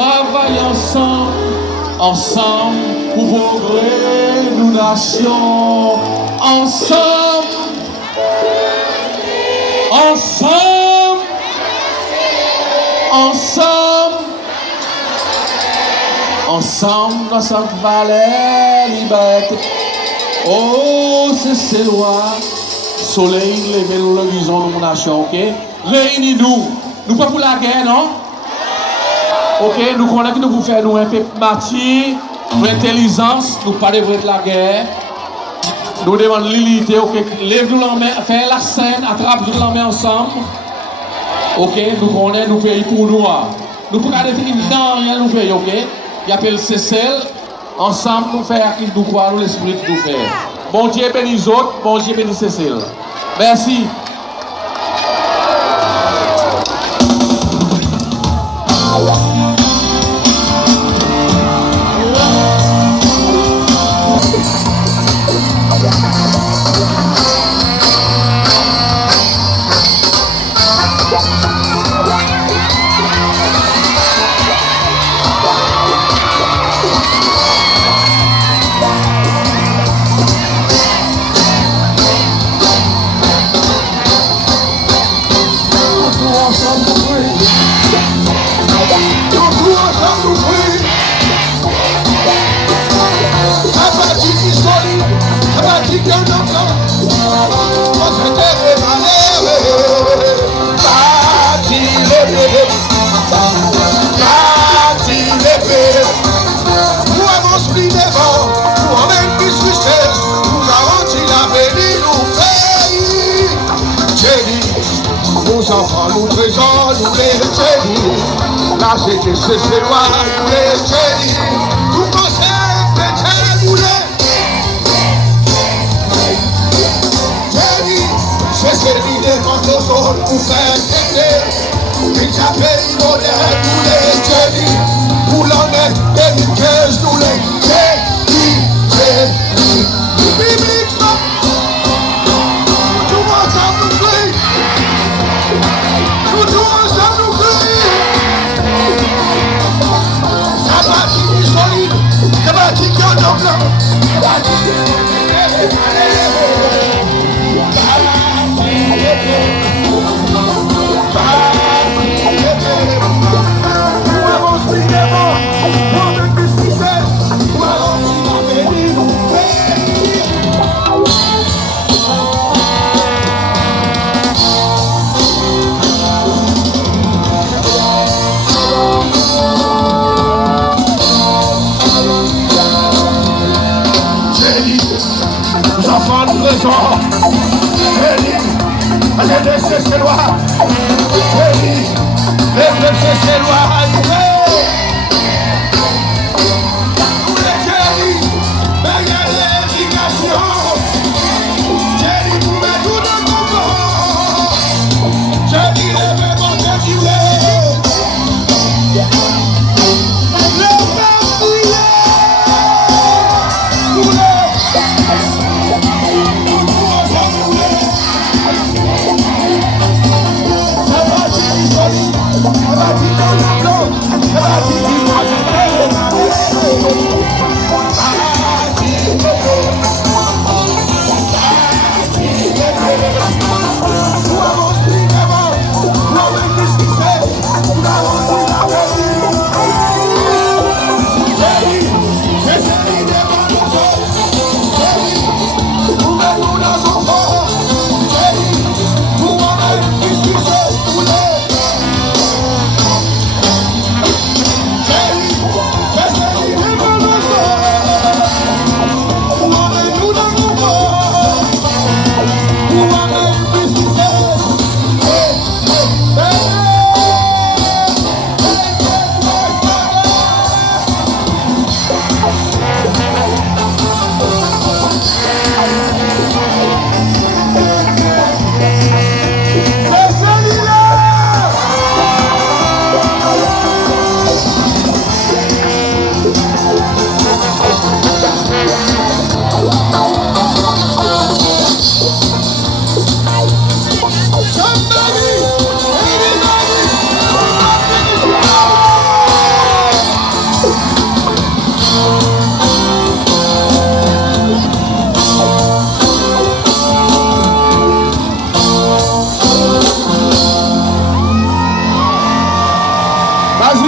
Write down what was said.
travaille ensemble pour progrès nous nations, ensemble dans cette vallée liberté. Oh, c'est loin. Soleil levé l'horizon de mon nation, ok? Réunis-nous. Nous pas pour la guerre, non? Ok, nous connaissons que nous pouvons faire nous un peu martyr, pour l'intelligence, nous pas devons être la guerre. Nous demandons l'unité, ok? Lève-nous la main, fais la scène, attrape-nous la main ensemble. Ok, nous connaissons, nous payons pour nous. Nous pouvons définir dans rien, nous payons, ok? Il appelle Cécile. Ensemble, nous faisons qu'il nous croit, nous l'esprit de nous faire. Bon Dieu bénisse les autres, bon Dieu bénisse Cécile. Merci. Nous présents, nous les chéris. Là, c'était c'est loin, nous les chéris. Tout conseil, nous les chéris. C'est celui des contrôles pour faire cesser. Il s'appelle modèle, nous les chéris. Pour l'année 2015, nous les chéris. Allez, laissez ces lois. Les laissez ces lois.